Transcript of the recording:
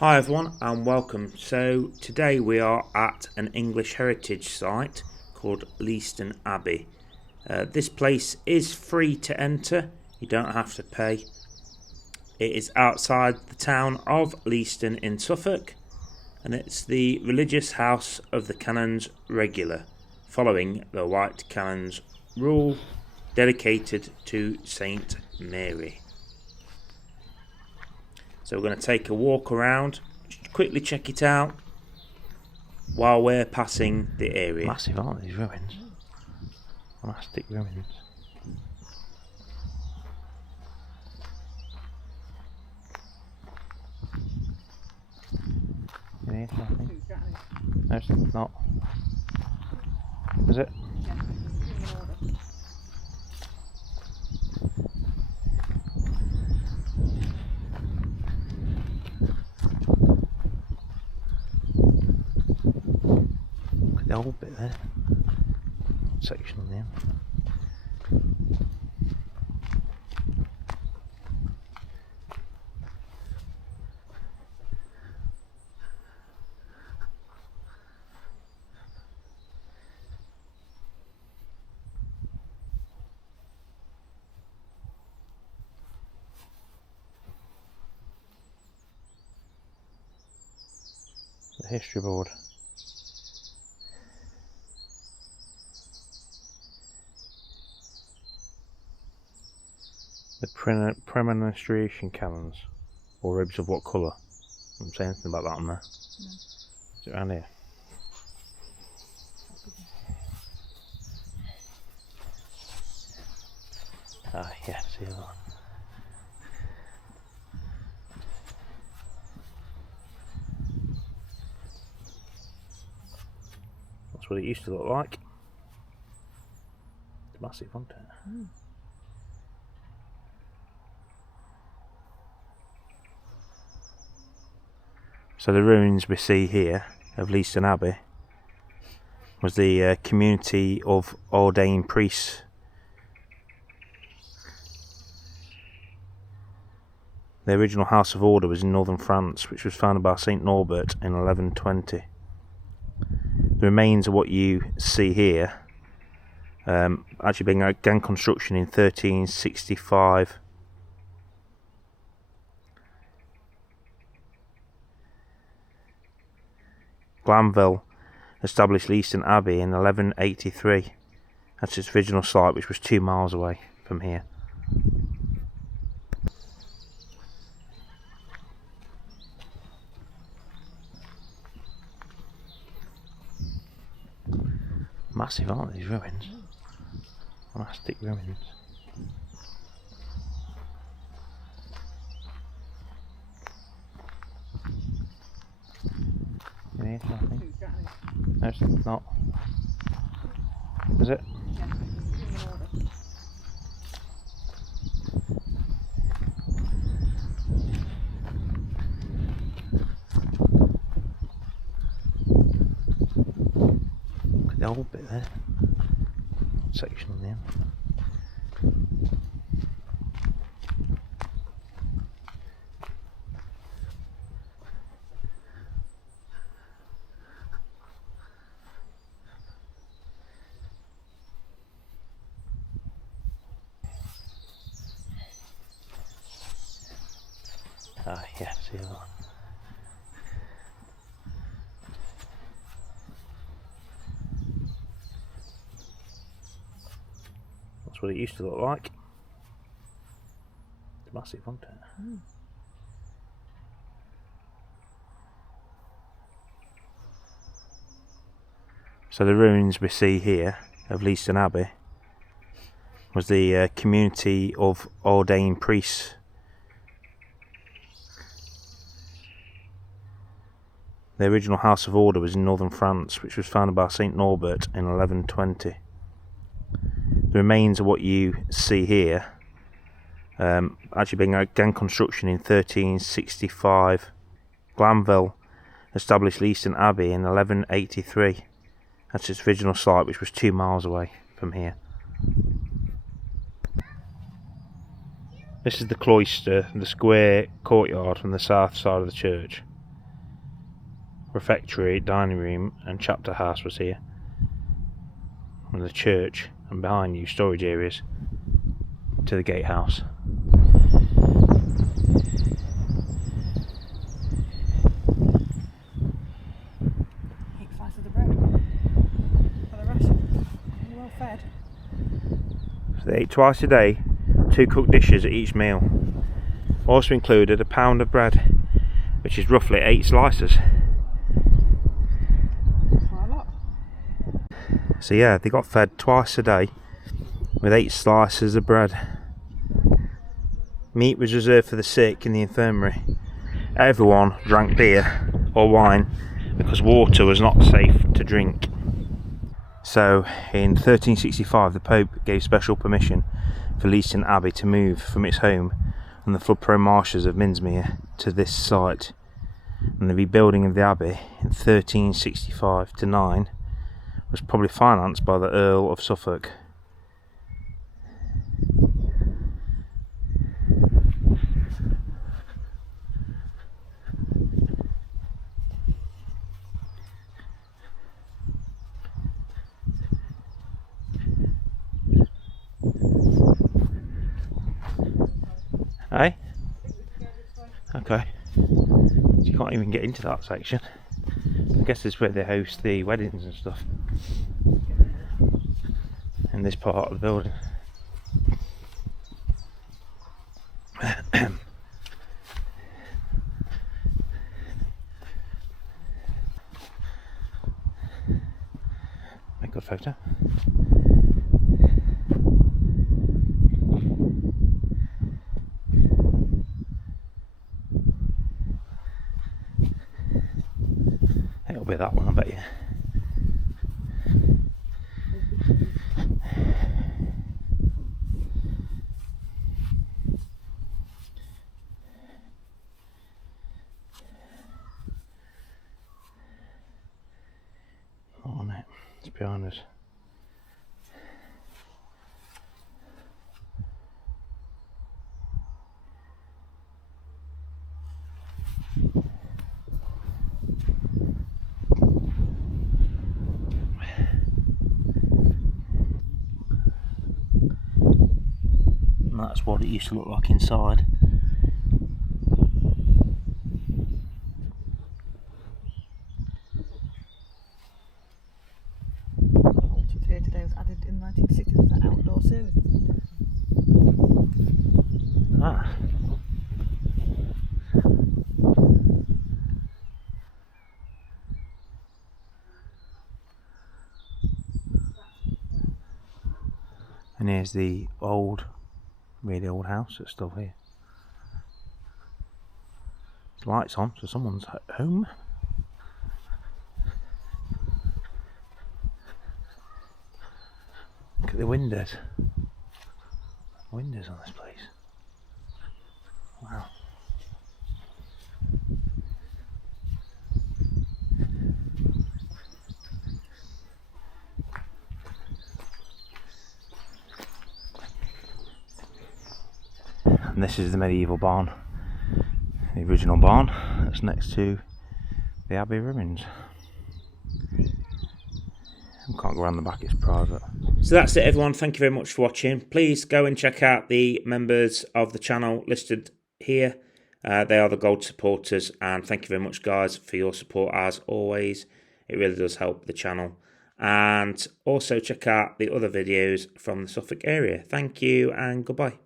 Hi everyone and welcome. So today we are at an English heritage site called Leiston Abbey. This place is free to enter, you don't have to pay. It is outside the town of Leiston in Suffolk, and it's the religious house of the Canons Regular, following the White Canons rule, dedicated to Saint Mary. So we're going to take a walk around, just quickly check it out while we're passing the area. Massive, aren't these ruins? Monastic ruins. In here, I think. No, it's not. Is it? Look at the old bit there. Section on the end. The history board. The premonstration canons, or ribs of what colour? I didn't say anything about that on there. No. Is it around here? Ah, yeah, see that. That's what it used to look like. It's massive, isn't it? Mm. So the ruins we see here of Leiston Abbey was the community of ordained priests. The original house of order was in northern France, which was founded by Saint Norbert in 1120. The remains of what you see here actually began construction in 1365. Glanville established Leiston Abbey in 1183 at its original site, which was 2 miles away from here. Massive, aren't these ruins? Monastic ruins. In here, I think. No, it's not. Is it? Look at the old bit there. Section on the end. Ah, yeah, see that. That's what it used to look like. It's massive, isn't it? Mm. So the ruins we see here of Leiston Abbey was the community of ordained priests. The original house of order was in northern France, which was founded by Saint Norbert in 1120. The remains of what you see here actually began construction in 1365. Glanville established Leiston Abbey in 1183 at its original site, which was 2 miles away from here. This is the cloister, the square courtyard from the south side of the church. refectory, dining room and chapter house was here. And the church, and behind you storage areas to the gatehouse. Eat slices of bread for the ration. You're well fed. So they ate twice a day, 2 cooked dishes at each meal. Also included a pound of bread, which is roughly 8 slices. That's quite a lot. So yeah, they got fed twice a day with 8 slices of bread. Meat was reserved for the sick in the infirmary. Everyone drank beer or wine because water was not safe to drink. So in 1365 the Pope gave special permission for Leiston Abbey to move from its home on the flood-prone marshes of Minsmere to this site, and the rebuilding of the abbey in 1365-9 was probably financed by the Earl of Suffolk. Hey? Okay. You can't even get into that section. I guess it's where they host the weddings and stuff. In this part of the building. A good photo. It'll be that one, I bet you. On it, it's behind us. And that's what it used to look like inside. Altered here today was added in the 1960s as an outdoor service. Ah. And here's the really old house that's still here. The lights on, so someone's at home. Look at the windows. Windows on this place. Wow. And this is the medieval barn, the original barn that's next to the Abbey ruins. I can't go around the back, it's private. So that's it, everyone. Thank you very much for watching. Please go and check out the members of the channel listed here. They are the gold supporters, and thank you very much, guys, for your support as always. It really does help the channel. And also check out the other videos from the Suffolk area. Thank you and goodbye.